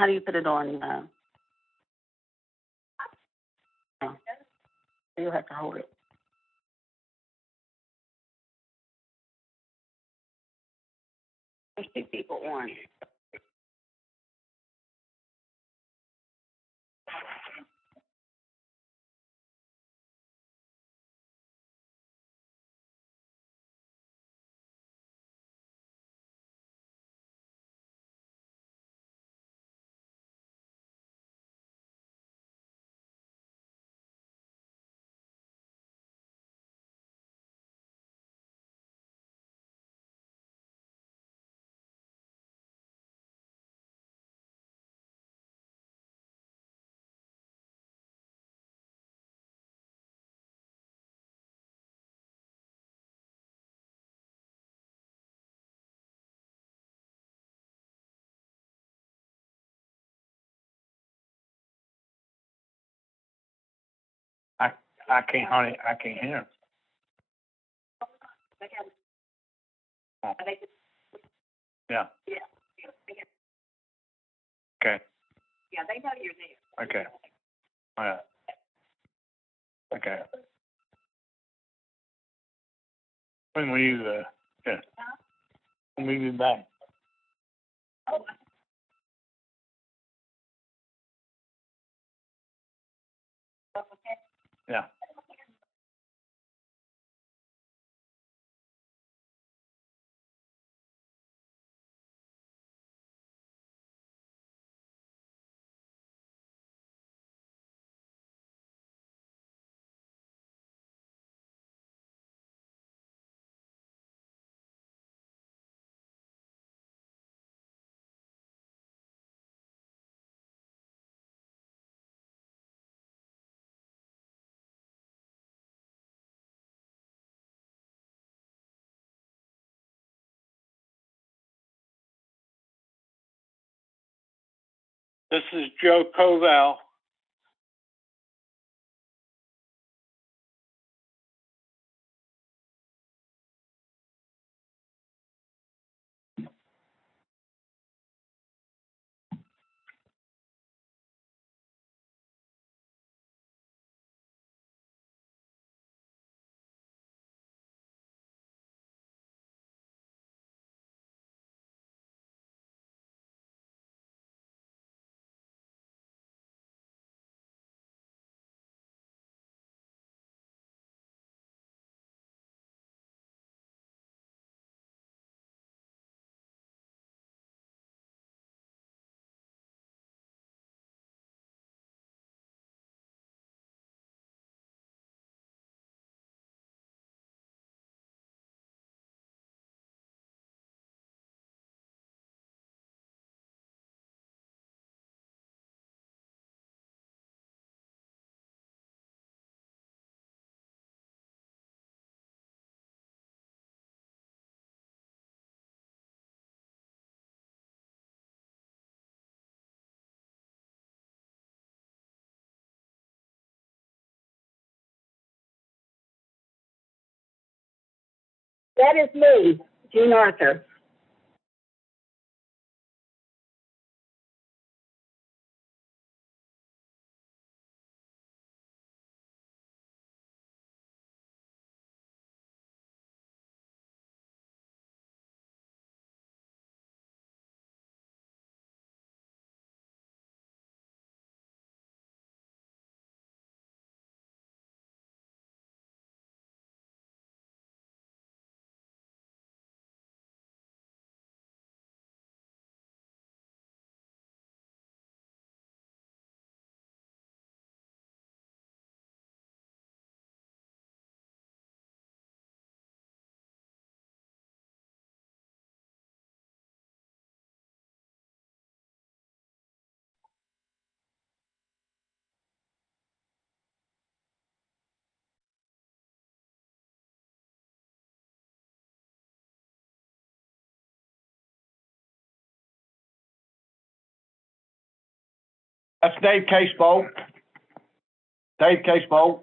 How do you put it on, oh, you have to hold it. There's two people on. I can't, honey, I can't hear him. Oh. Yeah. Okay. Yeah, they know you're there. Okay. All right. Okay. When will you, yeah. When will you be back? Yeah. This is Joe Koval. That is me, Jean Arthur. That's Dave Casebolt. Dave Casebolt.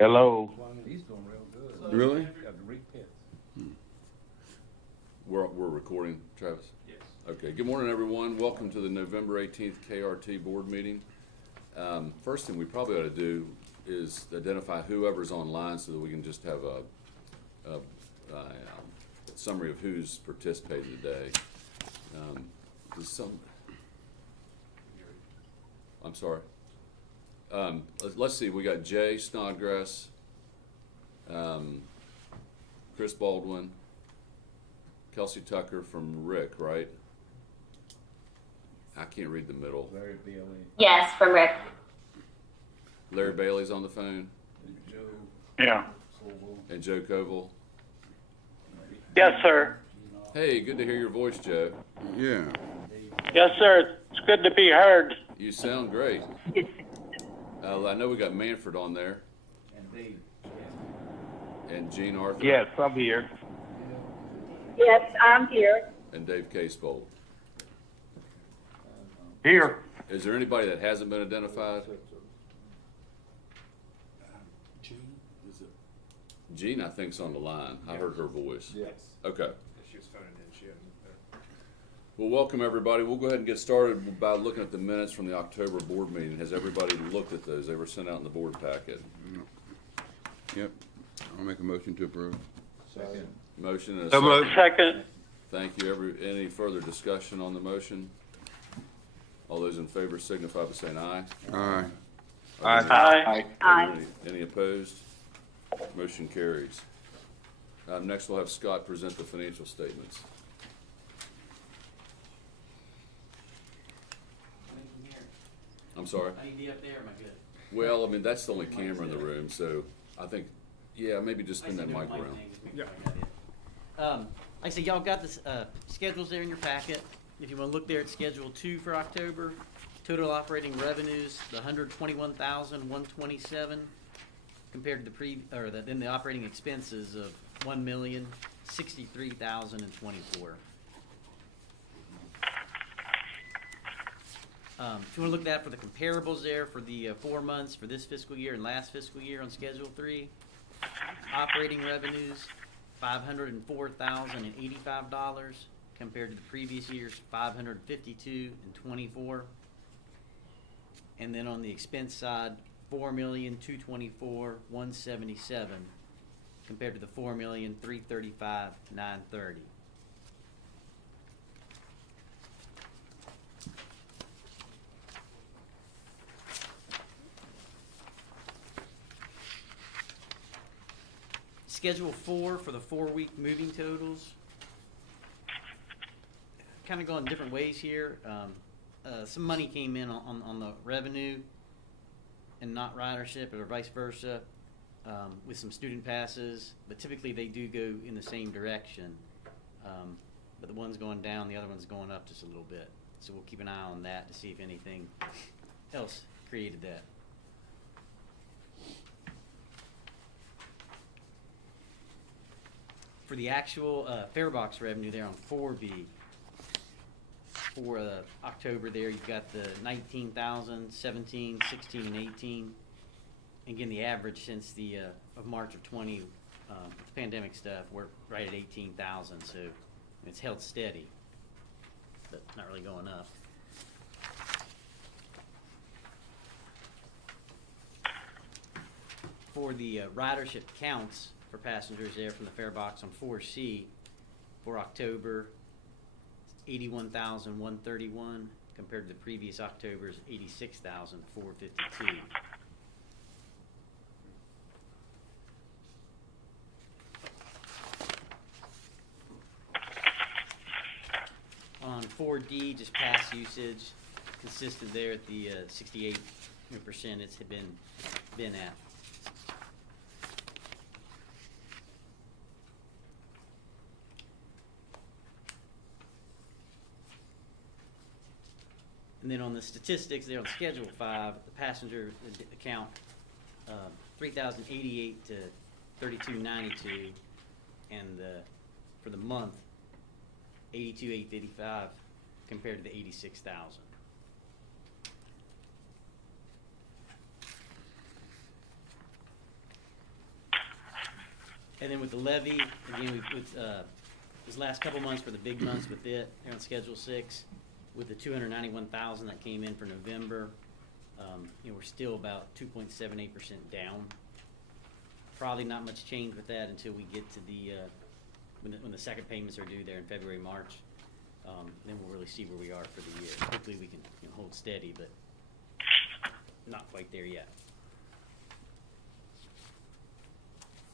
Hello. He's doing real good. Really? Got the repits. We're recording, Travis? Yes. Okay, good morning, everyone. Welcome to the November 18th KRT board meeting. First thing we probably ought to do is identify whoever's online so that we can just have a summary of who's participating today. I'm sorry. Let's see, we got Jay Snodgrass, Chris Baldwin, Kelsey Tucker from Rick, right? I can't read the middle. Larry Bailey, Yes, from Rick. Larry Bailey's on the phone, Joe Yeah. Colville. and Joe Koval. Yes, sir. Hey, good to hear your voice, Joe. Yeah. Yes, sir. It's good to be heard. You sound great. I know we got Manfred on there, And Dave. and Gene Arthur, Yes, I'm here. Yes, I'm here. and Dave Casebold. Here. Is there anybody that hasn't been identified? Gene, I think's on the line. I heard her voice. Yes. Okay. She was phoning in, she hadn't. Well, welcome everybody. We'll go ahead and get started by looking at the minutes from the October board meeting. Has everybody looked at those? They were sent out in the board packet. Yep. I'll make a motion to approve. Second. Motion and a So second. moved. Second. Thank you. Any further discussion on the motion? All those in favor signify by saying aye. Aye. Aye. Are there any opposed? Motion carries. Next, we'll have Scott present the financial statements. I'm sorry? I need to be up there, am I good? Well, I mean, that's the only camera in the room, so I think, yeah, maybe just spin that mic around. Like I said, y'all got the schedules there in your packet. If you want to look there at Schedule 2 for October, total operating revenues, the $121,127 compared to then the operating expenses of $1,063,024. If you want to look at that for the comparables there for the 4 months for this fiscal year and last fiscal year on Schedule 3, operating revenues, $504,085 compared to the previous year's $552,024. And then on the expense side, $4,224,177 compared to the $4,335,930. Schedule 4 for the 4-week moving totals. Kind of going different ways here. Some money came in on the revenue and not ridership, or vice versa, with some student passes. But typically they do go in the same direction. But the one's going down, the other one's going up just a little bit. So we'll keep an eye on that to see if anything else created that. For the actual fare box revenue there on 4B, for October there, you've got the 19,000, 17, 16, and 18. Again, the average since the of March of 20, the pandemic stuff, we're right at 18,000, so it's held steady, but not really going up. For the ridership counts for passengers there from the fare box on 4C for October, 81,131 compared to the previous October's 86,452. On 4D, just pass usage consisted there at the 68% it's been at. And then on the statistics there on Schedule 5, the passenger account, 3,088 to 3,292, and for the month, 82,855 compared to the 86,000. And then with the levy, again, these last couple months were the big months with it, here on Schedule 6, with the 291,000 that came in for November. We're still about 2.78% down. Probably not much change with that until we get to when the second payments are due there in February, March. Then we'll really see where we are for the year. Hopefully we can hold steady, but not quite there yet.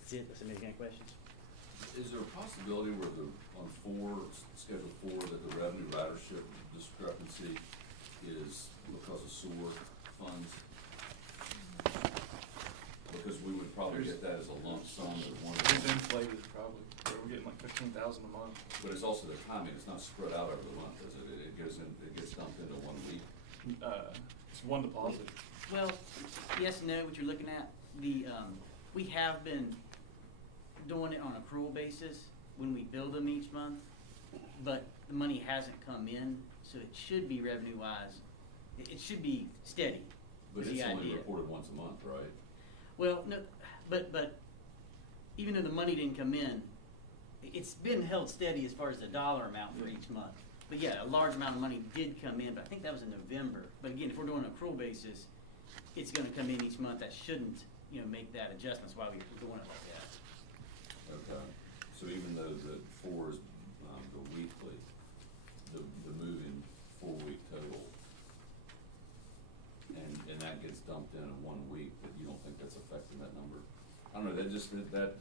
That's it. Does anybody got any questions? Is there a possibility where on Schedule 4, that the revenue ridership discrepancy is because of sewer funds? Because we would probably get that as a lump sum at one It's point. inflated probably, we're getting like 15,000 a month. But it's also the timing, it's not spread out over the month, is it? It gets dumped into 1 week. It's one deposit. Well, yes and no, what you're looking at. We have been doing it on accrual basis when we bill them each month, but the money hasn't come in, so it should be revenue-wise, it should be steady, But is it's the only idea. reported once a month, right? Well, no, but even though the money didn't come in, it's been held steady as far as the dollar amount for each month. But yeah, a large amount of money did come in, but I think that was in November. But again, if we're doing an accrual basis, it's gonna come in each month. That shouldn't, make that adjustment. That's why we're doing it like that. Okay, so even though the 4 is the weekly, the moving 4-week total, and that gets dumped in 1 week, but you don't think that's affecting that number? I don't know, that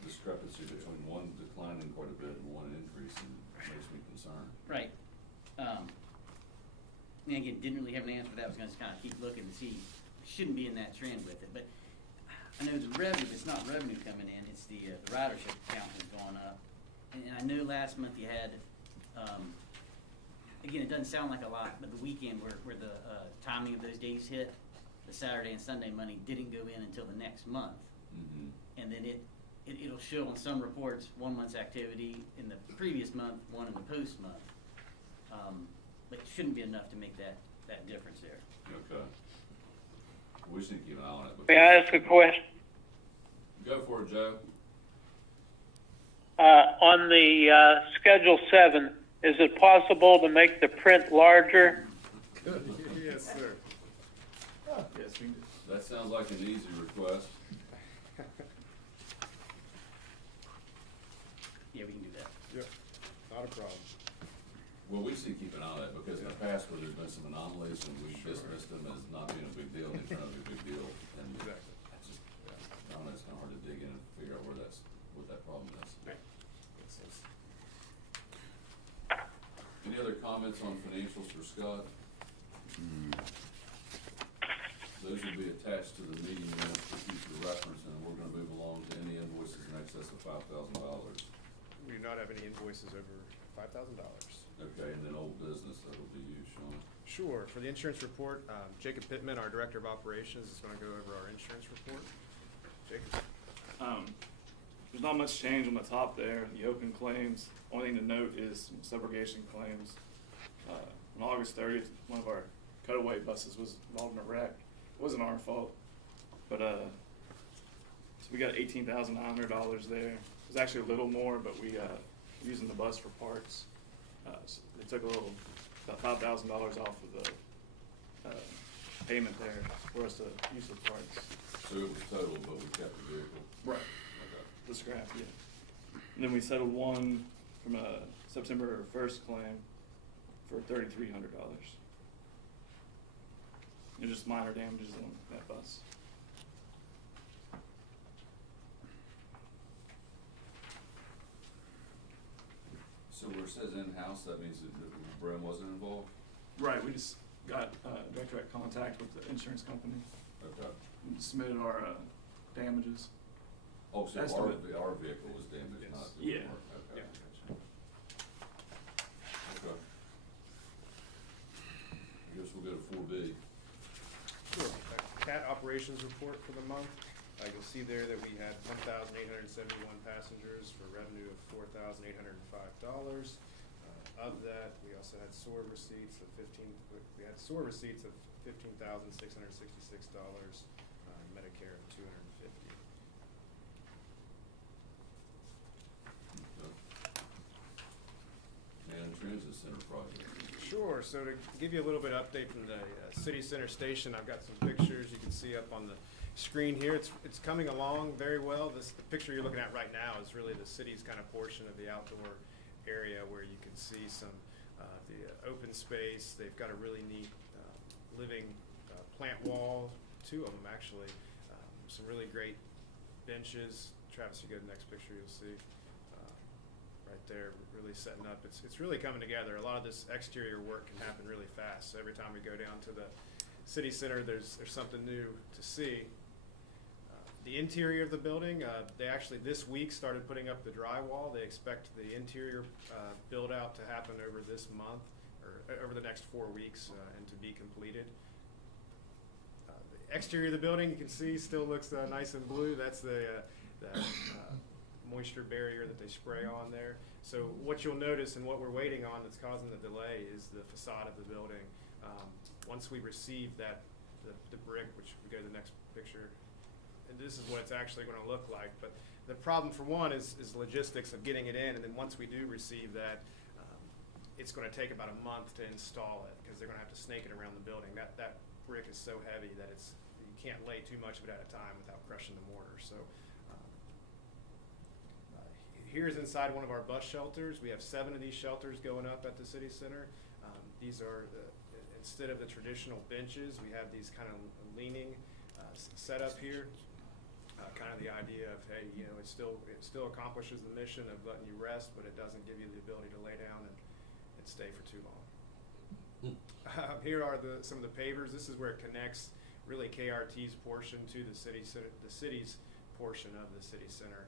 discrepancy between one declining quite a bit and one increasing makes me concerned. Right. And again, didn't really have an answer for that. I was gonna just kind of keep looking to see. Shouldn't be in that trend with it, but I know the revenue. It's not revenue coming in. It's the ridership count has gone up. And I know last month you had. Again, it doesn't sound like a lot, but the weekend where the timing of those days hit, the Saturday and Sunday money didn't go in until the next month. Mm-hmm. And then it'll show on some reports 1 month's activity in the previous month, one in the post month. But it shouldn't be enough to make that difference there. Okay. We just need to keep an eye on it. May I ask a question? Go for it, Joe. On the Schedule 7, is it possible to make the print larger? Yes, sir. Yes, we can. That sounds like an easy request. Yeah, we can do that. Yep, not a problem. Well, we just need to keep an eye on that, because in the past where there's been some anomalies and we dismissed them as not being a big deal, and they turn out to be a big deal. And Exactly. I don't know, it's kinda hard to dig in and figure out what that problem is. Any other comments on financials for Scott? Those will be attached to the meeting minutes for future reference, and we're gonna move along to any invoices in excess of $5,000. We do not have any invoices over $5,000. Okay, and then old business, that'll be you, Sean. Sure, for the insurance report, Jacob Pittman, our Director of Operations, is gonna go over our insurance report. Jacob? There's not much change on the top there, the open claims. Only thing to note is subrogation claims. On August 30th, one of our cutaway buses was involved in a wreck. It wasn't our fault, but so we got $18,900 there. It was actually a little more, but we using the bus for parts. So they took about $5,000 off of the payment there for us to use the parts. So it was total, but we kept the vehicle? Right. Okay. The scrap, yeah. And then we settled one from a September 1st claim for $3,300. And just minor damages on that bus. So where it says in-house, that means that Bren wasn't involved? Right, we just got direct contact with the insurance company Okay. and submitted our damages. Oh, so Estimate. our vehicle was damaged, Yes. not the Yeah. remote. Okay. Yeah. Gotcha. Okay. I guess we'll go to 4B. Sure. CAT operations report for the month. You'll see there that we had 1,871 passengers for revenue of $4,805. Of that, we also had sewer receipts of $15,666, Medicare of $250. Sure, so to give you a little bit of update from the City Center Station, I've got some pictures you can see up on the screen here. It's coming along very well. The picture you're looking at right now is really the city's kind of portion of the outdoor area where you can see some the open space. They've got a really neat living plant wall, 2 of them actually. Some really great benches. Travis, you go to the next picture, you'll see. Right there, really setting up. It's really coming together. A lot of this exterior work can happen really fast. So every time we go down to the city center, there's something new to see. The interior of the building, they actually this week started putting up the drywall. They expect the interior build out to happen over this month or over the next 4 weeks and to be completed. The exterior of the building, you can see, still looks nice and blue. That's the moisture barrier that they spray on there. So what you'll notice and what we're waiting on that's causing the delay is the facade of the building. Once we receive that, the brick, which we go to the next picture, and this is what it's actually going to look like. But the problem for one is logistics of getting it in, and then once we do receive that, it's going to take about a month to install it because they're going to have to snake it around the building. That brick is so heavy that you can't lay too much of it at a time without crushing the mortar. So. Here's inside one of our bus shelters. We have 7 of these shelters going up at the city center. These are instead of the traditional benches, we have these kind of leaning set up here. Kind of the idea of, hey, you know, it still accomplishes the mission of letting you rest, but it doesn't give you the ability to lay down and stay for too long. Here are some of the pavers. This is where it connects really KRT's portion to the city's portion of the city center.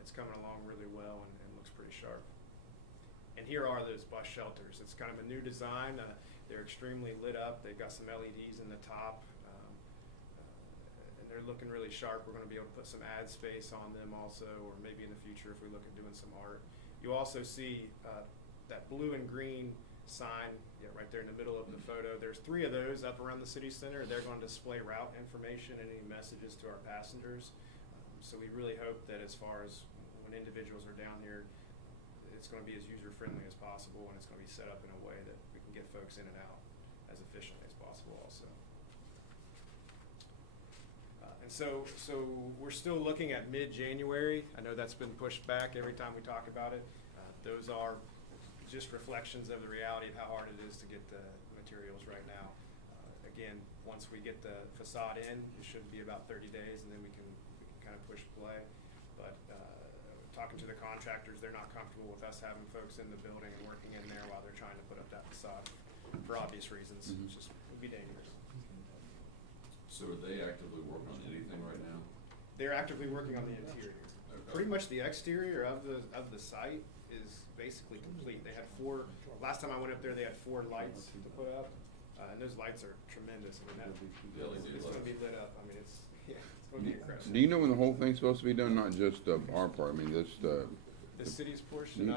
It's coming along really well and looks pretty sharp. And here are those bus shelters. It's kind of a new design. They're extremely lit up. They've got some LEDs in the top, and they're looking really sharp. We're going to be able to put some ad space on them also, or maybe in the future if we look at doing some art. You also see that blue and green sign right there in the middle of the photo. There's 3 of those up around the city center. They're going to display route information and any messages to our passengers. So we really hope that as far as when individuals are down here, it's going to be as user-friendly as possible, and it's going to be set up in a way that we can get folks in and out as efficiently as possible also. And so we're still looking at mid-January. I know that's been pushed back every time we talk about it. Those are just reflections of the reality of how hard it is to get the materials right now. Again, once we get the facade in, it should be about 30 days, and then we can kind of push play. But talking to the contractors, they're not comfortable with us having folks in the building and working in there while they're trying to put up that facade for obvious reasons. It just would be dangerous. So are they actively working on anything right now? They're actively working on the interior. Okay. Pretty much the exterior of the site is basically complete. They had 4. Last time I went up there, they had 4 lights to put up, and those lights are tremendous. I mean, it's going to be lit up. I mean, it's going to be incredible. Do you know when the whole thing's supposed to be done? Not just our part. I mean, this The city's portion.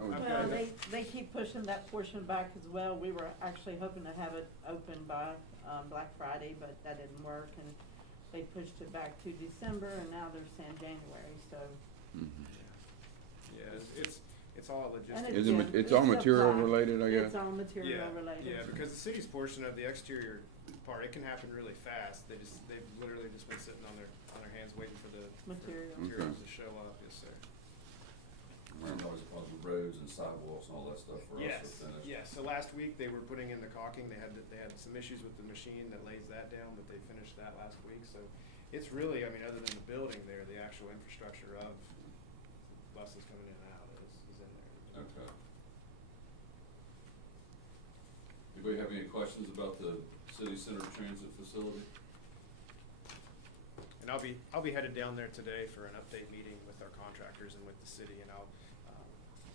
Well, they keep pushing that portion back as well. We were actually hoping to have it open by Black Friday, but that didn't work, and they pushed it back to December, and now they're saying January. So. Yeah, it's all And logistics. it's all material supply. related, I guess. It's all material related. Yeah, because the city's portion of the exterior part, it can happen really fast. They've literally just been sitting on their hands waiting for the materials to show up. Yes, sir. And always on the roads and sidewalks and all that stuff for us to finish. Yes. So last week they were putting in the caulking. They had some issues with the machine that lays that down, but they finished that last week. So it's really, I mean, other than the building there, the actual infrastructure of buses coming in and out is in there. Okay. Anybody have any questions about the city center transit facility? And I'll be headed down there today for an update meeting with our contractors and with the city, and I'll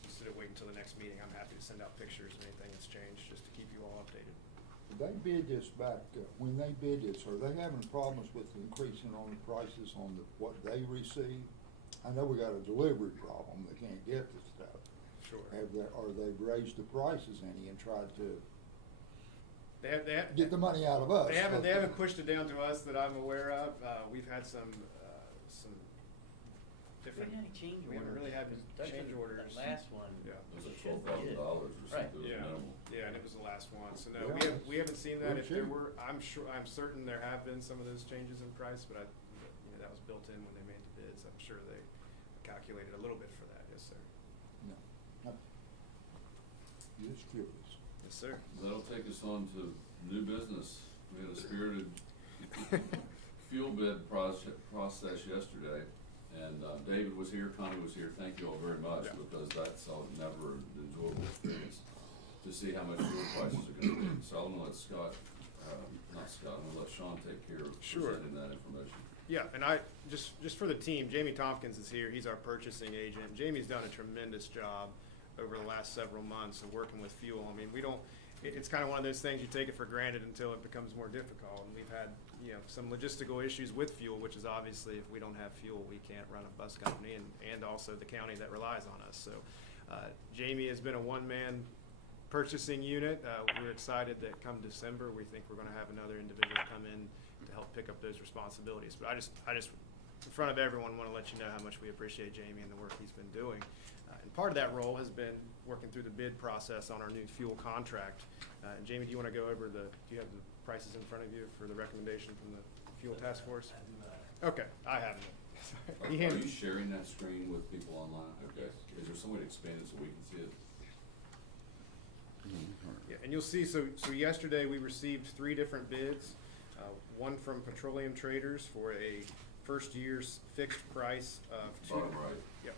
instead of waiting until the next meeting, I'm happy to send out pictures of anything that's changed, just to keep you all updated. They bid this back, when they bid this, are they having problems with increasing on the prices on what they receive? I know we got a delivery problem, they can't get the stuff. Sure. Or they've raised the prices any and tried to They have get the money out of us? They haven't pushed it down to us that I'm aware of. We've had some different. We haven't really had any change orders. We haven't really had That change orders. Last one. Yeah. It was like $12,000 or something. Right. It was Yeah. minimal. Yeah, Yeah, and it was the last one, so no, Yeah. we haven't seen that. Good If there shape. were, I'm certain there have been some of those changes in price, but that was built in when they made the bids. I'm sure they calculated a little bit for that, yes, sir. No. Just curious. Yes, sir. That'll take us on to new business. We had a spirited fuel bid process yesterday, and David was here, Connie was here. Thank you all very much, Yeah. because that's never an enjoyable experience to see how much fuel prices are gonna be. So I'm gonna let I'm gonna let Sean take care of Sure. presenting that information. Yeah, and just for the team, Jamie Tompkins is here. He's our purchasing agent. Jamie's done a tremendous job over the last several months of working with fuel. I mean, it's kind of one of those things you take it for granted until it becomes more difficult. And we've had, some logistical issues with fuel, which is obviously if we don't have fuel, we can't run a bus company, and also the county that relies on us. So Jamie has been a one-man purchasing unit. We're excited that come December, we think we're going to have another individual come in to help pick up those responsibilities. But I just, in front of everyone, want to let you know how much we appreciate Jamie and the work he's been doing. And part of that role has been working through the bid process on our new fuel contract. And Jamie, do you want to go over do you have the prices in front of you for the recommendation from the fuel task force? Okay, I have it. Are you sharing that screen with people online? Okay. Is there some way to expand it so we can see it? Yeah, and you'll see, so yesterday we received 3 different bids. One from Petroleum Traders for a first year's fixed price of Bottom right. Yep.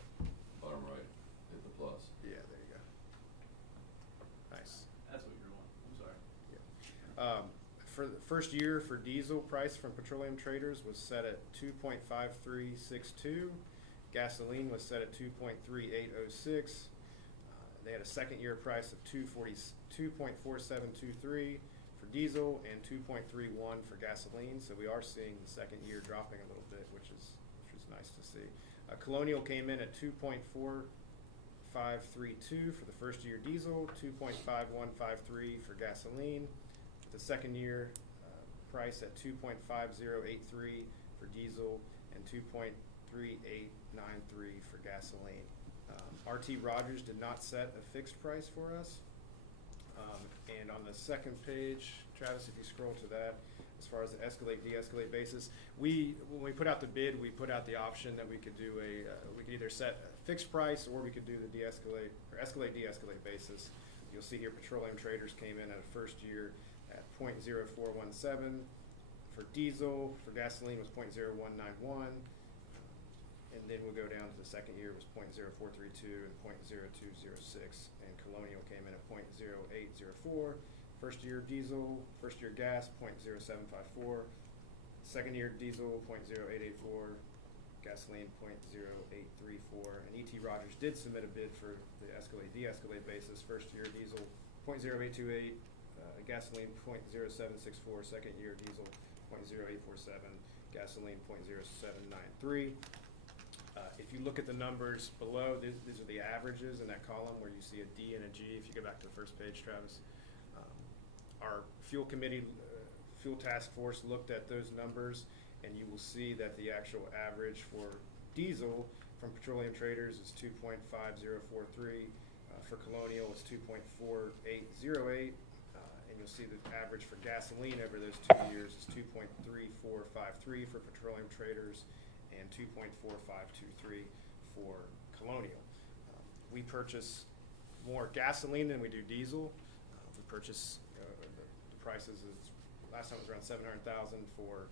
Bottom right. Hit the plus. Yeah, there you go. Nice. That's what you're on. I'm sorry. For the first year for diesel price from Petroleum Traders was set at 2.5362. Gasoline was set at 2.3806. They had a second year price of 2.4723 for diesel and 2.31 for gasoline. So we are seeing the second year dropping a little bit, which is nice to see. Colonial came in at 2.4532 for the first year diesel, 2.5153 for gasoline. The second year price at 2.5083 for diesel and 2.3893 for gasoline. RT Rogers did not set a fixed price for us. And on the second page, Travis, if you scroll to that, as far as the escalate, de-escalate basis, when we put out the bid, we put out the option that we could do we could either set a fixed price or we could do the de-escalate, or escalate, de-escalate basis. You'll see here Petroleum Traders came in at a first year at 0.0417 for diesel. For gasoline was 0.0191. And then we'll go down to the second year, it was 0.0432 and 0.0206, and Colonial came in at 0.0804. First year diesel, first year gas, 0.0754. Second year diesel, 0.0884. Gasoline, 0.0834. And ET Rogers did submit a bid for the escalate, de-escalate basis. First year diesel, 0.0828. Gasoline, 0.0764. Second year diesel, 0.0847. Gasoline, 0.0793. If you look at the numbers below, these are the averages in that column where you see a D and a G. If you go back to the first page, Travis. Our fuel committee, fuel task force looked at those numbers, and you will see that the actual average for diesel from Petroleum Traders is 2.5043. For Colonial, it's 2.4808. And you'll see the average for gasoline over those 2 years is 2.3453 for Petroleum Traders and 2.4523 for Colonial. We purchase more gasoline than we do diesel. We purchase the prices last time it was around 700,000 for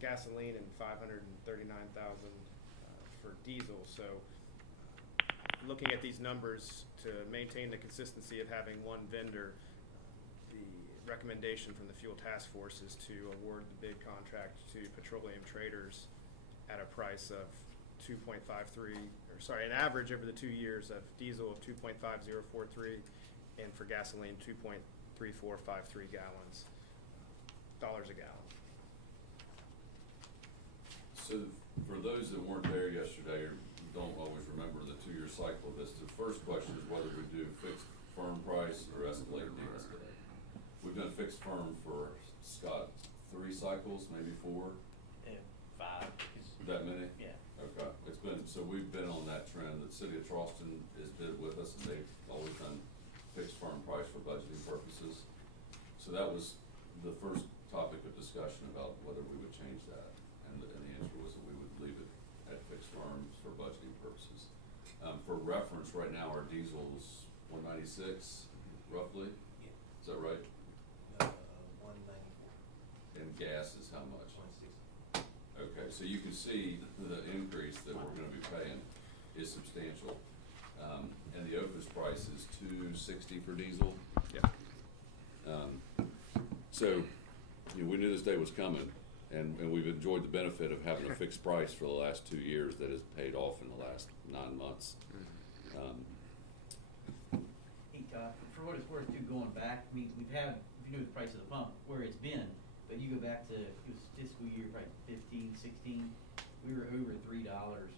gasoline and 539,000 for diesel. So looking at these numbers to maintain the consistency of having one vendor, the recommendation from the fuel task force is to award the bid contract to Petroleum Traders at a price of an average over the 2 years of diesel of 2.5043 and for gasoline 2.3453 dollars a gallon. So for those that weren't there yesterday or don't always remember the 2-year cycle of this, the first question is whether we do fixed firm price or escalate, de-escalate. We've done fixed firm for, Scott, 3 cycles, maybe 4? Yeah, 5. That many? Yeah. Okay, we've been on that trend. The city of Charleston is bid with us, and they've always done fixed firm price for budgeting purposes. So that was the first topic of discussion about whether we would change that. And the answer was that we would leave it at fixed firms for budgeting purposes. For reference, right now our diesel's 196 roughly. Is that right? 194. And gas is how much? 160. Okay, so you can see the increase that we're gonna be paying is substantial. And the OPUS price is $2.60 for diesel. Yeah. So, you know, we knew this day was coming, and we've enjoyed the benefit of having a fixed price for the last 2 years that has paid off in the last 9 months. Hey, Todd, for what it's worth, too, going back, I mean, we've had, if you know the price of the pump, where it's been, but you go back to, it was fiscal year, probably 15, 16, we were over $3 a gallon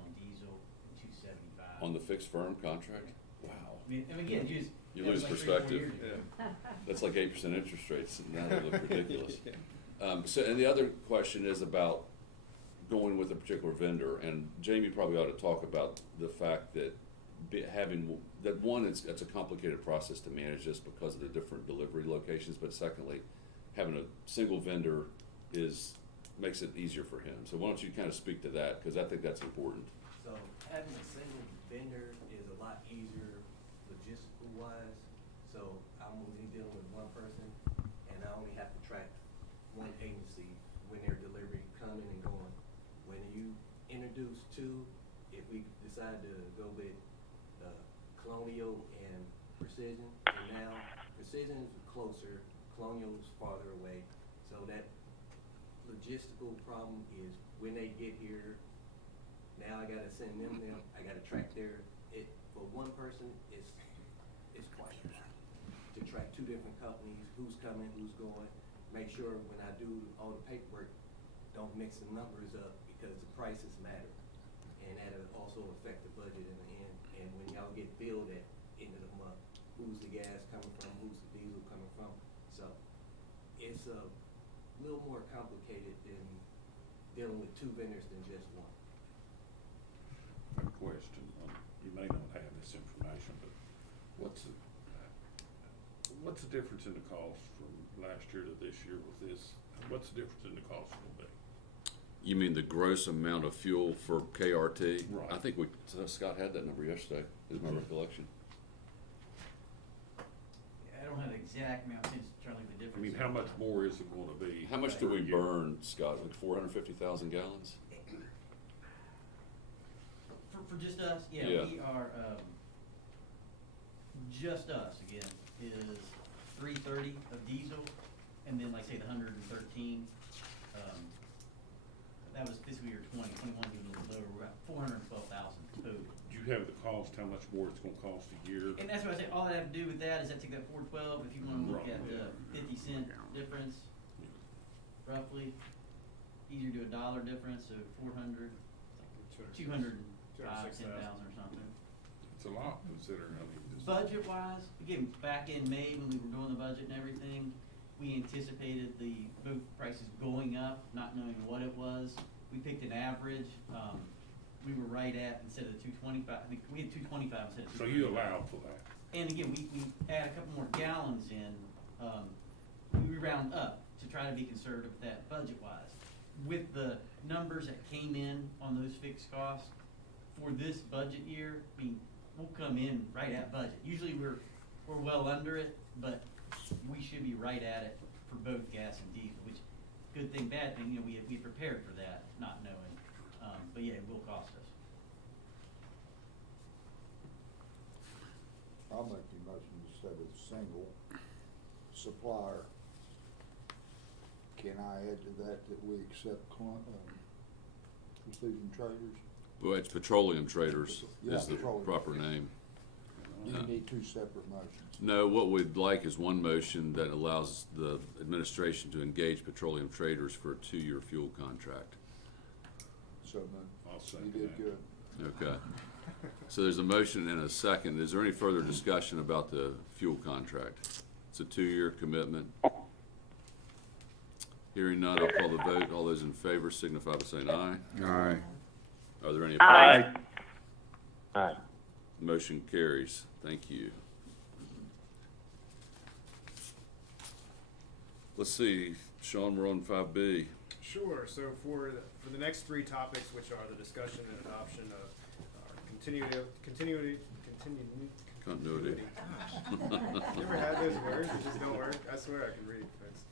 on diesel, and $2.75. On the fixed firm contract? Wow. I mean, and again, You that was lose like 3 or 4 perspective. years ago. That's like 8% interest rates, and now they look ridiculous. So, and the other question is about going with a particular vendor, and Jamie probably ought to talk about the fact that it's a complicated process to manage just because of the different delivery locations, but secondly, having a single vendor makes it easier for him. So why don't you kind of speak to that, because I think that's important. So having a single vendor is a lot easier logistical wise. So I'm only dealing with one person, and I only have to track one agency when their delivery coming and going. When you introduce two, if we decide to go with Colonial and Precision, and now Precision is closer, Colonial is farther away. So that logistical problem is when they get here, now I gotta send them, I gotta track for one person, it's quite a lot. To track 2 different companies, who's coming, who's going, make sure when I do all the paperwork, don't mix the numbers up because the prices matter. And that'll also affect the budget in the end. And when y'all get billed at end of the month, who's the gas coming from, who's the diesel coming from. So it's a little more complicated than dealing with 2 vendors than just one. A question, you may not have this information, but what's the difference in the cost from last year to this year with this? What's the difference in the cost will be? You mean the gross amount of fuel for KRT? Right. I think Scott had that number yesterday, is my recollection. I don't have the exact amount, since Charlie, the difference. I mean, how much more is it gonna be? How much do we per year? burn, Scott, like 450,000 gallons? For just us, yeah, Yeah. we are, just us, again, is 330 of diesel, and then like say the 113, that was fiscal year 20, 21 was a little lower, we're at 412,000 total. Do you have the cost, how much more it's gonna cost a year? And that's what I say, all that I have to do with that is that take that 412, if you wanna look Right, at the yeah. 50-cent difference, roughly, easier to do a dollar difference, so 400, 205, 10,000 or something. It's a lot considering, I mean, just. Budget-wise, again, back in May when we were doing the budget and everything, we anticipated the both prices going up, not knowing what it was. We picked an average. We were right at, instead of 225, I think we had 225 instead of 225. So you allowed for that? And again, we add a couple more gallons in. We round up to try to be conservative with that budget-wise. With the numbers that came in on those fixed costs for this budget year, I mean, we'll come in right at budget. Usually we're well under it, but we should be right at it for both gas and diesel, which, good thing, bad thing, you know, we prepared for that, not knowing. But yeah, it will cost us. I'll make the motion to stay with a single supplier. Can I add to that we accept Precision Traders? Well, it's Petroleum Traders Yeah, is the Petroleum. proper name. You need 2 separate motions. No, what we'd like is one motion that allows the administration to engage Petroleum Traders for a 2-year fuel contract. So, I'll you second did that. good. Okay. So there's a motion and a second. Is there any further discussion about the fuel contract? It's a 2-year commitment. Hearing none, I'll call the vote. All those in favor signify by saying aye. Aye. Are there any Aye. opposed? Aye. Motion carries. Thank you. let's see, Sean, we're on 5B. Sure, so for the next three topics, which are the discussion and adoption of continuity. Never had those words, it just don't work. I swear I can read, folks.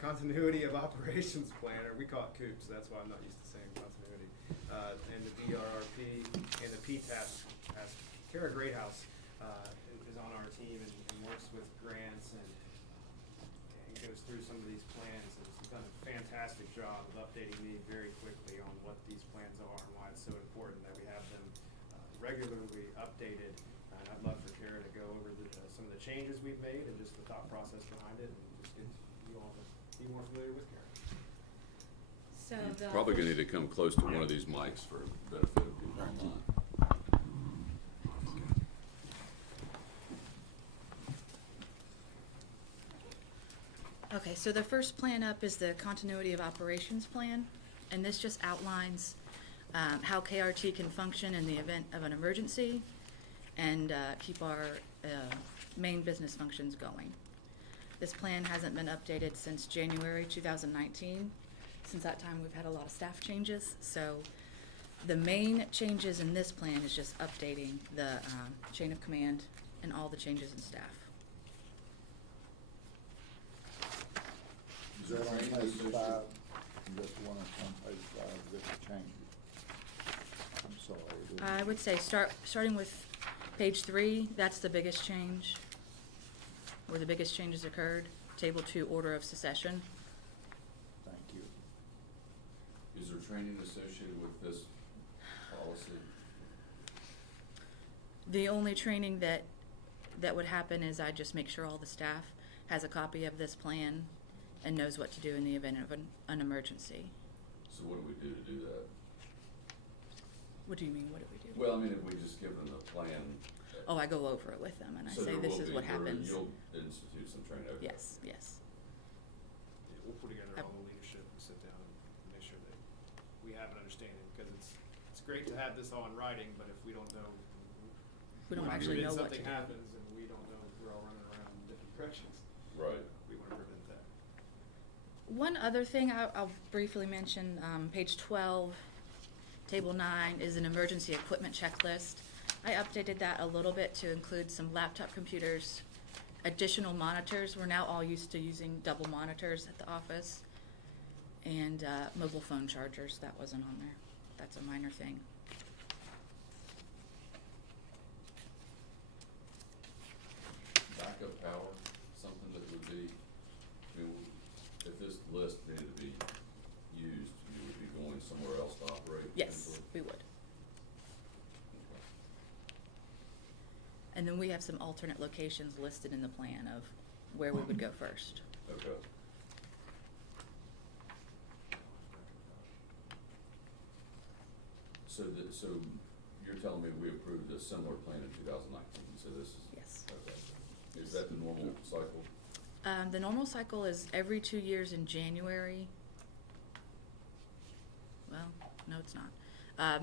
Continuity of operations plan, or we call it COOPS, that's why I'm not used to saying continuity. And the BRRP and the PTAS. Kara Greathouse is on our team and works with grants and goes through some of these plans. And she's done a fantastic job of updating me very quickly on what these plans are and why it's so important that we have them regularly updated. And I'd love for Kara to go over some of the changes we've made and just the thought process behind it, and just get you all to be more familiar with Kara. So Probably gonna need to come close to one of these mics for benefit of people online. Okay, so the first plan up is the continuity of operations plan, and this just outlines how KRT can function in the event of an emergency and keep our main business functions going. This plan hasn't been updated since January 2019. Since that time, we've had a lot of staff changes, so the main changes in this plan is just updating the chain of command and all the changes in staff. Is that on page 5? That's the one that's on page 5 with the changes. I'm sorry. I would say starting with page 3, that's the biggest change, where the biggest changes occurred. Table 2, order of succession. Thank you. Is there training associated with this policy? The only training that would happen is I just make sure all the staff has a copy of this plan and knows what to do in the event of an emergency. So what do we do to do that? What do you mean, what do we do? Well, I mean, if we just give them the plan. Oh, I go over it with them and I So say there this will is be- what happens. You'll institute some training, okay? Yes, yes. Yeah, we'll put together all the leadership and sit down and make sure that we have an understanding, because it's great to have this all in writing, but if we don't know. We don't when actually know what to something do. happens and we don't know, we're all running around in different directions. Right. We want to prevent that. One other thing I'll briefly mention, page 12, table 9 is an emergency equipment checklist. I updated that a little bit to include some laptop computers, additional monitors. We're now all used to using double monitors at the office, and mobile phone chargers. That wasn't on there. That's a minor thing. Backup power, something that would be, I mean, if this list needed to be used, you would be going somewhere else to operate? Yes, potentially? we would. And then we have some alternate locations listed in the plan of where we would go first. Okay. So you're telling me we approved a similar plan in 2019, so this is? Yes. Okay. Is that the normal cycle? The normal cycle is every 2 years in January. Well, no, it's not.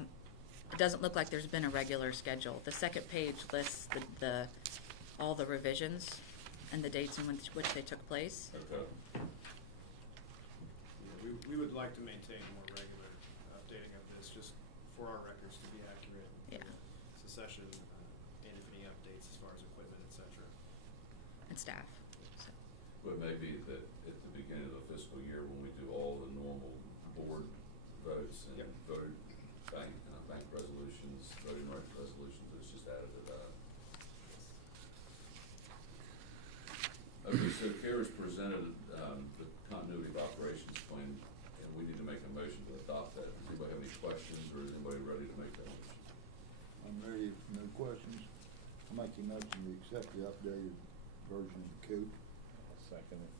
It doesn't look like there's been a regular schedule. The second page lists all the revisions and the dates in which they took place. Okay. Yeah, we would like to maintain more regular updating of this, just for our records to be accurate. Yeah. Succession, and if any updates as far as equipment, et cetera. And staff. So. But maybe that at the beginning of the fiscal year, when we do all the normal board votes and Yep. vote bank resolutions, voting rights resolutions, it's just added to that. Okay, so Kara's presented the continuity of operations plan, and we need to make a motion to adopt that. Does anybody have any questions, or is anybody ready to make that motion? I'm ready, no questions. I'll make a motion to accept the updated version of the code. Second it.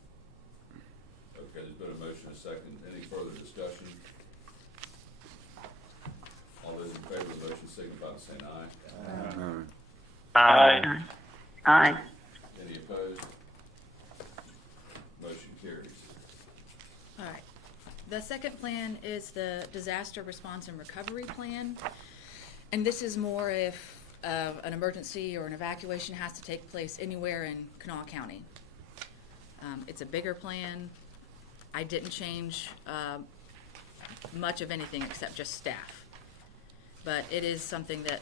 Okay, there's been a motion, a second. Any further discussion? All those in favor of the motion signify by saying aye. Aye. Aye. Any opposed? Motion carries. All right. The second plan is the disaster response and recovery plan. And this is more if an emergency or an evacuation has to take place anywhere in Kanawha County. It's a bigger plan. I didn't change much of anything except just staff. But it is something that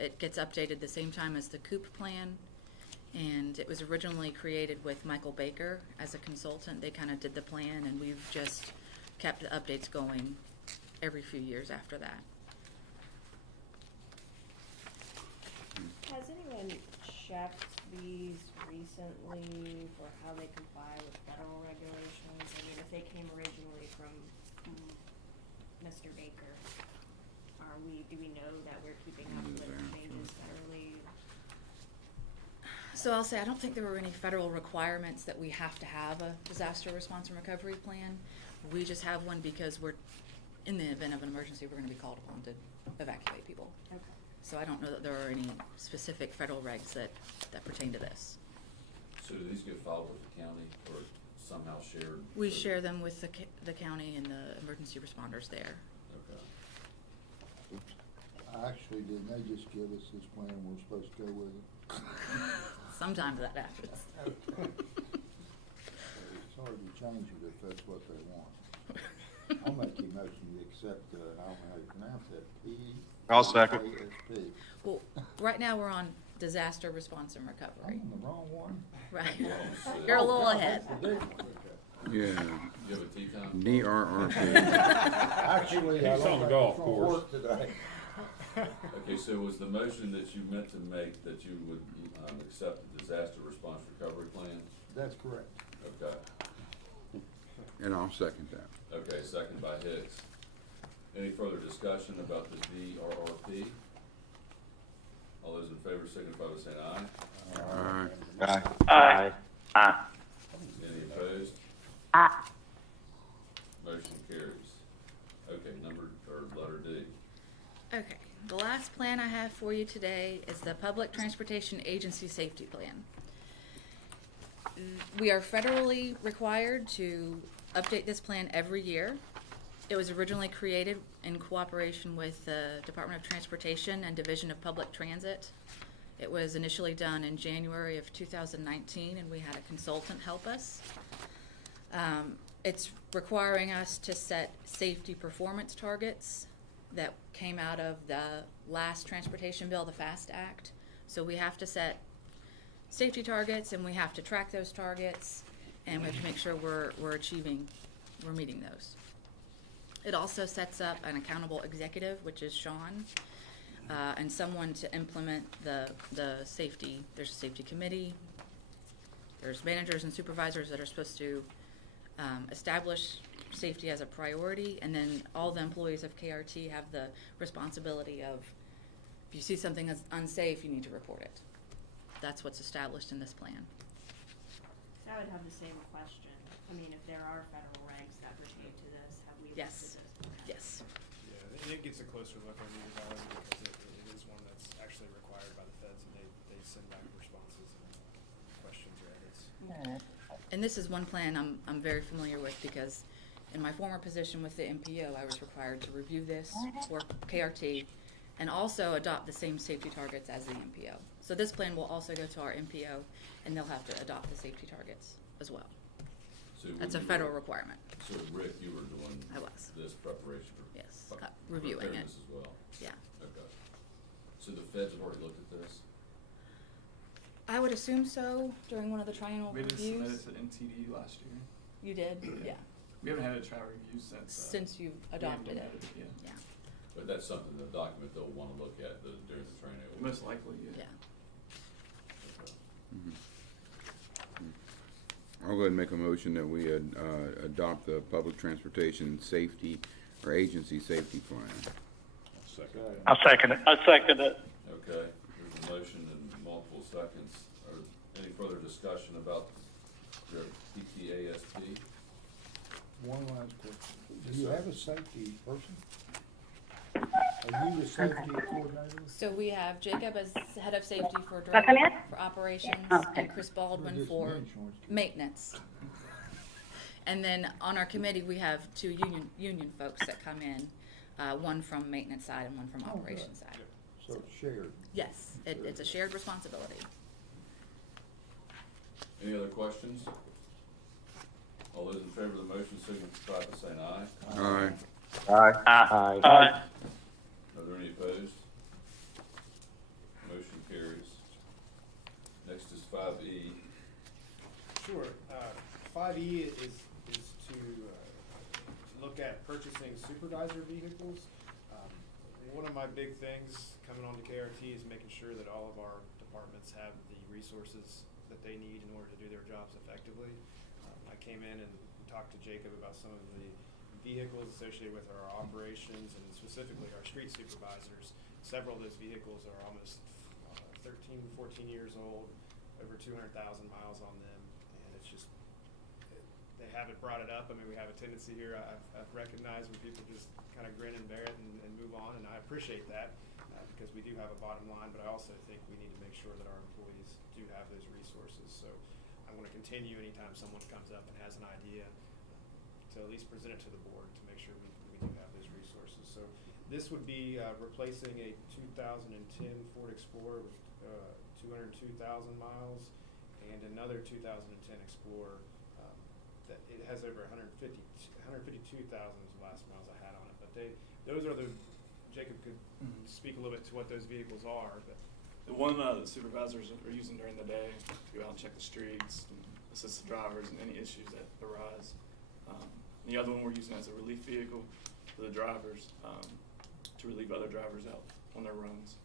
it gets updated the same time as the COOP plan. And it was originally created with Michael Baker as a consultant. They kind of did the plan, and we've just kept the updates going every few years after that. Has anyone checked these recently for how they comply with federal regulations? I mean, if they came originally from Mr. Baker, do we know that we're keeping up with changes federally? So I'll say, I don't think there were any federal requirements that we have to have a disaster response and recovery plan. We just have one because in the event of an emergency, we're gonna be called upon to evacuate people. Okay. So I don't know that there are any specific federal regs that pertain to this. So do these get filed with the county or somehow shared? We share them with the county and the emergency responders there. Okay. Actually, didn't they just give us this plan and we're supposed to go with it? Sometimes that happens. It's hard to change it if that's what they want. I'll make a motion to accept, I don't know how you pronounce that, I'll second. PASP. Well, right now we're on disaster response and I'm recovery. on the wrong one. Right. You're a little ahead. Yeah, You have a tea time? DRRP. Actually, I He's on don't the make golf it from course. work today. Okay, so was the motion that you meant to make that you would accept the disaster response recovery plan? That's correct. Okay. And I'll second that. Okay, second by Hicks. Any further discussion about the DRRP? All those in favor signify by saying aye. Aye. Aye. Any opposed? Motion carries. Okay, letter D. Okay, the last plan I have for you today is the Public Transportation Agency Safety Plan. We are federally required to update this plan every year. It was originally created in cooperation with the Department of Transportation and Division of Public Transit. It was initially done in January of 2019, and we had a consultant help us. It's requiring us to set safety performance targets that came out of the last transportation bill, the FAST Act. So we have to set safety targets, and we have to track those targets, and we have to make sure we're meeting those. It also sets up an accountable executive, which is Sean, and someone to implement the safety. There's a safety committee. There's managers and supervisors that are supposed to establish safety as a priority, and then all the employees of KRT have the responsibility of, if you see something that's unsafe, you need to report it. That's what's established in this plan. I would have the same question. I mean, if there are federal regs that pertain to this, have we looked at Yes. this? Yes. Yeah, and it gets a closer look on these hours because it is one that's actually required by the feds, and they send back responses and questions or edits. And this is one plan I'm very familiar with because in my former position with the MPO, I was required to review this for KRT and also adopt the same safety targets as the MPO. So this plan will also go to our MPO, and they'll have to adopt the safety targets as well. So That's a federal requirement. So Rick, you were doing I was. this preparation for Yes, reviewing it. preparedness as well? Yeah. Okay. So the feds have already looked at this? I would assume so during one of the triennial We just submitted reviews. to NTD last year. You did? Yeah. We haven't had a trial review since. Since you adopted it. Yeah. Yeah. But that's something, the document they'll want to look at during the training. Most likely, yeah. Yeah. I'll go ahead and make a motion that we adopt the public transportation safety or agency safety plan. I'll second it. I second it. Okay, there's a motion and multiple seconds. Any further discussion about the PTASP? One last question. Yes, Do you sir. have a safety person? Are you the safety coordinator? So we have Jacob as head of safety for operations, and Chris Baldwin Just for insurance. maintenance. And then on our committee, we have two union folks that come in, one from maintenance side and one from operations side. So it's shared. Yes, it's a shared responsibility. Any other questions? All those in favor of the motion signify by saying aye. Aye. Aye. Are there any opposed? Motion carries. Next is 5E. Sure. 5E is to look at purchasing supervisor vehicles. One of my big things coming on to KRT is making sure that all of our departments have the resources that they need in order to do their jobs effectively. I came in and talked to Jacob about some of the vehicles associated with our operations and specifically our street supervisors. Several of those vehicles are almost 13, 14 years old, over 200,000 miles on them, and it's just, they haven't brought it up. I mean, we have a tendency here, I've recognized when people just kind of grin and bear it and move on, and I appreciate that because we do have a bottom line, but I also think we need to make sure that our employees do have those resources. So I want to continue anytime someone comes up and has an idea to at least present it to the board to make sure we do have those resources. So this would be replacing a 2010 Ford Explorer with 202,000 miles and another 2010 Explorer that it has over 152,000 is the last miles I had on it. But those are the, Jacob could speak a little bit to what those vehicles are. But The one the supervisors are using during the day to go out and check the streets and assist the drivers in any issues that arise. The other one we're using as a relief vehicle for the drivers to relieve other drivers out on their runs.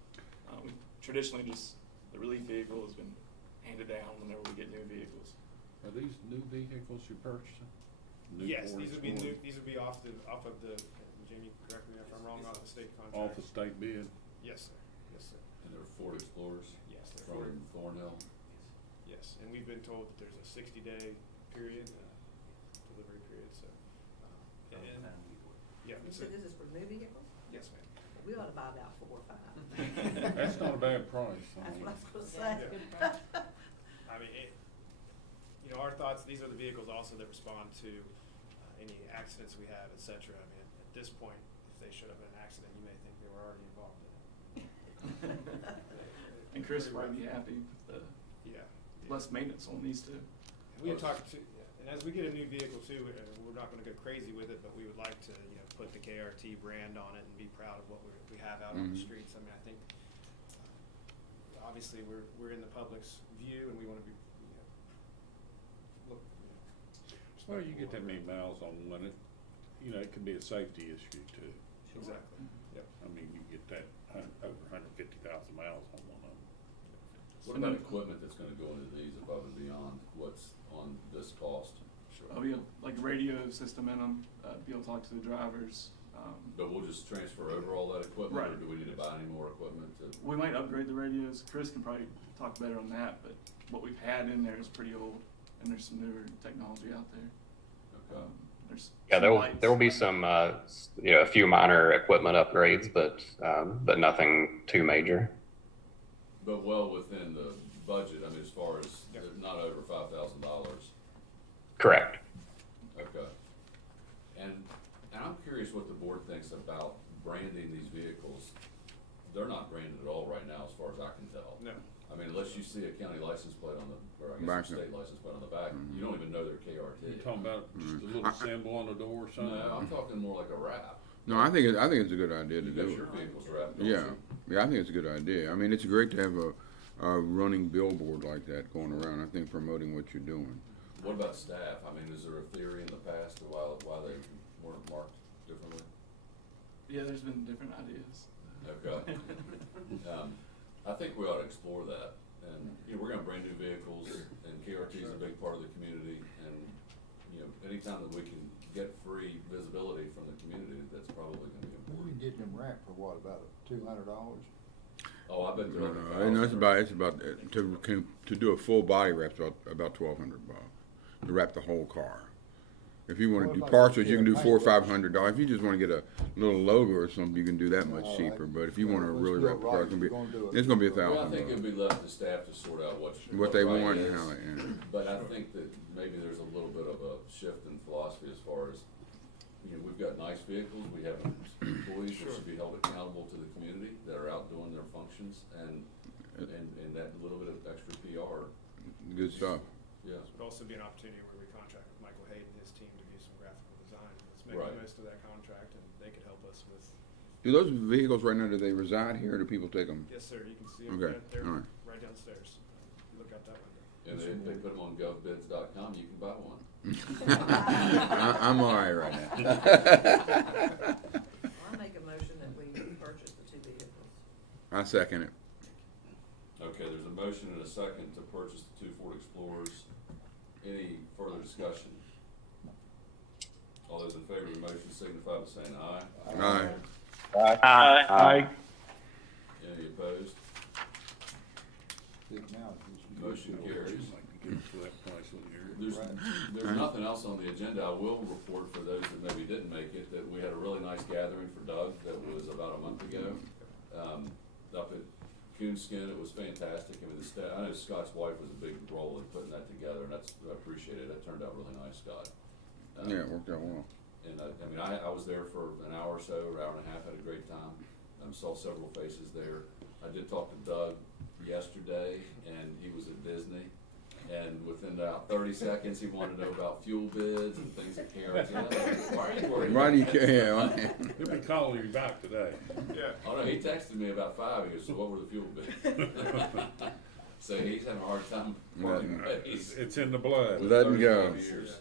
Traditionally, just the relief vehicle has been handed down whenever we get new vehicles. Are these new vehicles you're purchasing? yes, these would be new. These would be off of the. Jamie, correct me if I'm wrong. Off the state contract. Off the state bid? Yes, sir. Yes, sir. And they're Ford Explorers? Yes, they're Ford. From Thornhill? Yes, and we've been told that there's a 60-day period, delivery period. So, yeah. You said this is for new vehicles? Yes, ma'am. We ought to buy about 4 or 5. That's not a bad price. That's what I was gonna say. I mean, our thoughts. These are the vehicles also that respond to any accidents we have, et cetera. I mean, at this point, if they showed up in an accident, you may think they were already involved in it. And Chris might be happy with Yeah. less maintenance on these two. And we had talked to, and as we get a new vehicle too, we're not going to go crazy with it, but we would like to, put the KRT brand on it and be proud of what we have out on the streets. I mean, I think obviously we're in the public's view, and we want to be, look. Well, you get that many miles on one, it could be a safety issue too. Exactly. Yep. I mean, you get that over 150,000 miles on one of them. What about equipment that's gonna go into these above and beyond what's on this cost? I'll be like a radio system in them, be able to talk to the drivers. But we'll just transfer over all that equipment, or Right. do we need to buy any more equipment? We might upgrade the radios. Chris can probably talk better on that, but what we've had in there is pretty old, and there's some newer technology out there. Okay. There's Yeah, some there will be some, a few minor equipment upgrades, but nothing too major. But well within the budget, I mean, as far as not over $5,000. Correct. Okay. And I'm curious what the board thinks about branding these vehicles. They're not branded at all right now, as far as I can tell. No. I mean, unless you see a county license plate on the, or I guess a state license plate on the back, you don't even know they're KRT. You talking about just a little symbol on the door or something? No, I'm talking more like a wrap. No, I think it's a good idea to You do got it. your vehicles wrapped, don't Yeah, you? I think it's a good idea. I mean, it's great to have a running billboard like that going around, I think, promoting what you're doing. What about staff? I mean, is there a theory in the past of why they weren't marked differently? Yeah, there's been different ideas. Okay. I think we ought to explore that. And, we're gonna bring new vehicles, and KRT is a big part of the community, and, anytime that we can get free visibility from the community, that's probably gonna be We important. can get them wrapped for what, about $200? Oh, I bet they're No, it's about to do a full body wrap, about $1,200 to wrap the whole car. If you want to do partials, you can do $400 or $500. If you just want to get a little logo or something, you can do that much cheaper. But if you want to really wrap the car, it's gonna be Well, I $1,000. think it'd be left to staff to sort out what They right want is. and how they. But I think that maybe there's a little bit of a shift in philosophy as far as, we've got nice vehicles, we have employees that should be held accountable to the community that are out doing their functions, and that little bit of extra PR. Good stuff. Yeah. This would also be an opportunity where we contract with Michael Hayden, his Do those vehicles right now, do they reside here, or do people take them? Yes, sir, you can see them, Okay, they're all right. right downstairs. You look out that window. And if they put them on govbids.com, you can buy one. I'm all right right now. I'll make a motion that we purchase the 2 vehicles. I second it. Okay, there's a motion and a second to purchase the 2 Ford Explorers. Any further discussion? All those in favor of the motion signify by saying aye. Aye. Aye. Any opposed? Motion carries. There's nothing else on the agenda. I will report for those that maybe didn't make it, that we had a really nice gathering for Doug that was about a month ago, up at Coonskin. It was fantastic. I mean, I know Scott's wife was a big role in putting that together, and I appreciate it. That turned out really nice, Scott. Yeah, it worked out well. And I was there for an hour or so, or hour and a half, had a great time. Saw several faces there. I did talk to Doug yesterday, and he was at Disney. And within about 30 seconds, he wanted to know about fuel bids and things at KRT. Why are you worried? Why do you care? He'll be calling you back today. Yeah. Oh no, he texted me about 5. He goes, "So what were the fuel bids?" So he's having a hard time. It's in the blood. Let him go. Years.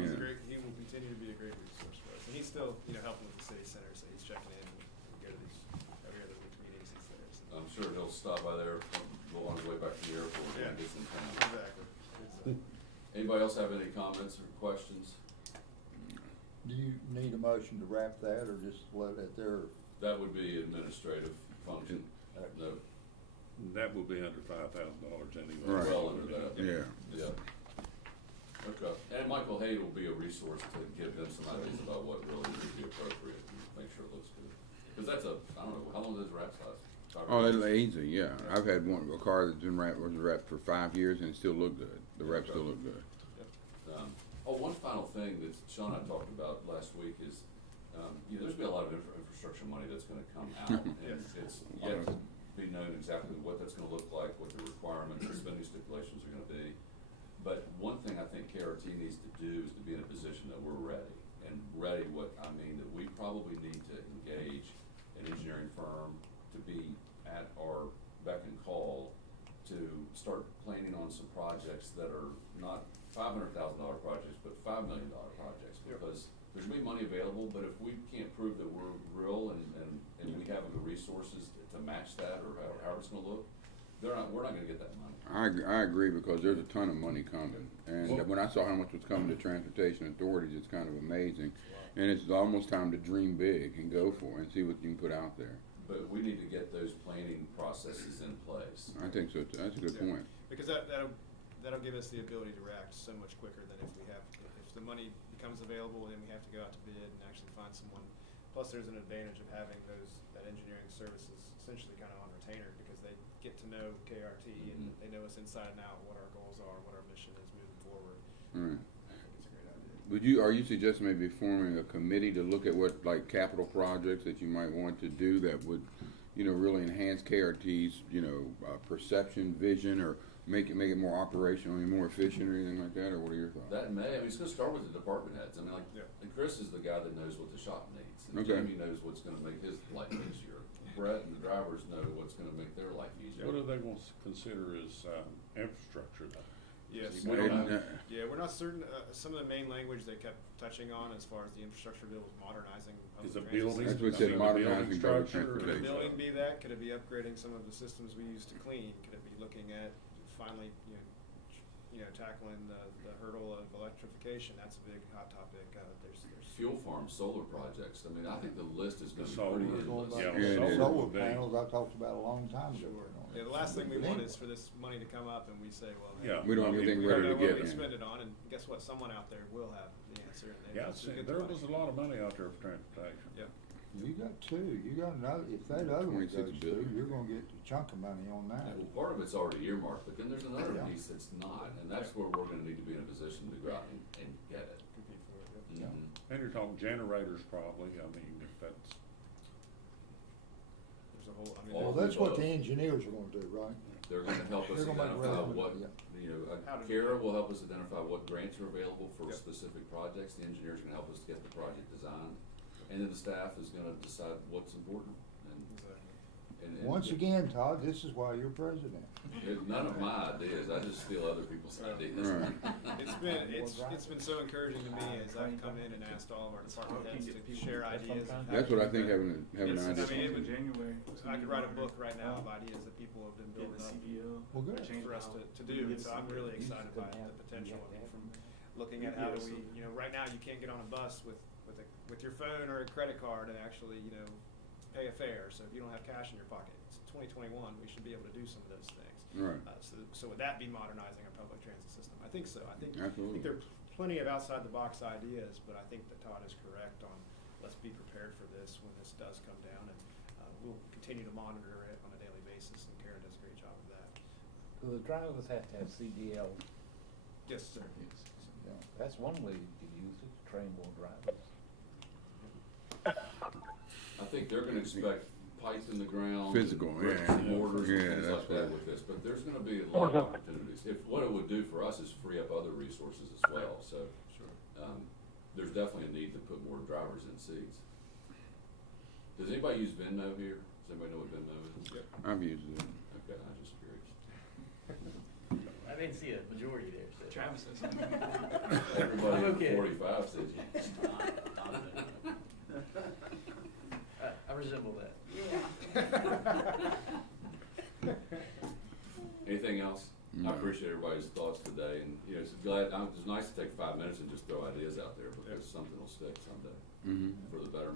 He's a great, he will continue to be a great resource for us. And he's still, helping with the city center, so he's checking in and we go to these, every other week meetings he's there. So. I'm sure he'll stop by there, go on his way back to the airport when he gets in town. Exactly. Anybody else have any comments or questions? Do you need a motion to wrap that, or just let it there? That would be administrative function. No, That will be under $5,000 anyway. Right. well under that. Yeah. Yeah. Okay. And Michael Hayde will be a resource to give them some ideas about what really would be appropriate and make sure it looks good. Because that's I don't know, how long does wraps last? Oh, they're easy, yeah. I've had a car that's been was wrapped for 5 years and it still looked good. The wraps still look good. One final thing that Sean and I talked about last week is, there's been a lot of infrastructure money that's gonna come out. And it's yet to be known exactly what that's gonna look like, what the requirements and spending stipulations are gonna be. But one thing I think KRT needs to do is to be in a position that we're ready. And ready, what I mean, that we probably need to engage an engineering firm to be at our beck and call to start planning on some projects that are not $500,000 projects, but $5 million projects. Because there's gonna be money available, but if we can't prove that we're real and we have the resources to match that or how it's gonna look, we're not gonna get that money. I agree, because there's a ton of money coming. And when I saw how much was coming to transportation authorities, it's kind of amazing. And it's almost time to dream big and go for it and see what you can put out there. But we need to get those planning processes in place. I think so too. That's a good point. Because that'll give us the ability to react so much quicker than if the money becomes available, then we have to go out to bid and actually find someone. Plus, there's an advantage of having that engineering services essentially kind of on retainer, because they get to know KRT and they know us inside and out, what our goals are, what our mission is moving forward. Right. I think it's a great idea. Are you suggesting maybe forming a committee to look at what, like, capital projects that you might want to do that would, really enhance KRT's, perception, vision, or make it more operational and more efficient, or anything like that? Or what are your thoughts? That it's gonna start with the department heads. I mean, and Chris is the guy that knows what the shop needs. And Jamie knows what's gonna make his life easier. Brett and the drivers know what's gonna make their life easier. What do they want to consider as infrastructure though? Yes, we're not certain. Some of the main language they kept touching on as far as the infrastructure bill was modernizing public Is it transit building? That's what it systems. said, modernizing public Could a transportation. building be that? Could it be upgrading some of the systems we use to clean? Could it be looking at finally, tackling the hurdle of electrification? That's a big hot topic. There's Fuel farms, solar projects. I mean, I think the list is gonna be Solar. pretty endless. Yeah. Solar panels, I talked about a long time ago. Yeah, the last thing we want is for this money to come up and we say, well, hey, We don't have anything we ready don't to know what get we in. spend it on, and guess what? Someone out there will have the answer. And they Yeah, will get the there money. was a lot of money out there for transportation. Yeah. You got two. You got another. If that other one 26 goes billion. through, you're gonna get a chunk of money on that. Well, part of it's already earmarked, but then there's another Yeah. piece that's not, and that's where we're gonna need to be in a position to go out and get it. Compete for it. Yeah. Mhm. And you're talking generators probably, I mean, if that's, There's a whole. Well, that's what the engineers are gonna do, right? They're gonna help us They're gonna make identify relevant, what, yeah. How to- Kara will help us identify what grants are available for Yep. specific projects. The engineer's gonna help us get the project designed. and then the staff is gonna decide what's important. And Once again, Todd, this is why you're president. None of my ideas, I just steal other people's ideas. It's been so encouraging to me as I've come in and asked all of our department heads to share ideas. of how That's what I think, to- having an It's- idea. I mean, I could write a book right now of ideas that people have been building up Well, good. for us to do, and so I'm really excited by the potential of it, from looking at how do we, you know, right now you can't get on a bus with your phone or a credit card and actually, you know, pay a fare, so if you don't have cash in your pocket, it's 2021, we should be able to do some of those things. Right. So would that be modernizing our public transit system? I think so. I think Absolutely. there are plenty of outside the box ideas, but I think that Todd is correct on, let's be prepared for this when this does come down, and we'll continue to monitor it on a daily basis, and Karen does a great job of that. Do the drivers have to have CDL? Yes, sir. Yeah, that's one way you could use it, to train more drivers. I think they're gonna expect pipe in the ground. Physical, bricks yeah. and mortars and Yeah, things that's like that right. with this, but there's gonna be a lot of opportunities. What it would do for us is free up other resources as well, so. There's definitely a need to put more drivers in seats. Does anybody use Venmo here? Does anybody know what Venmo is? Yep. I've used it. Okay, I'm just curious. I didn't see a majority there, so. Travis says. Everybody I'm over okay. 45 says yes. I resemble that. Anything else? No. I appreciate everybody's thoughts today, and, you know, it's nice to take 5 minutes and just throw ideas out there, because something will stick someday Mm-hmm. for the betterment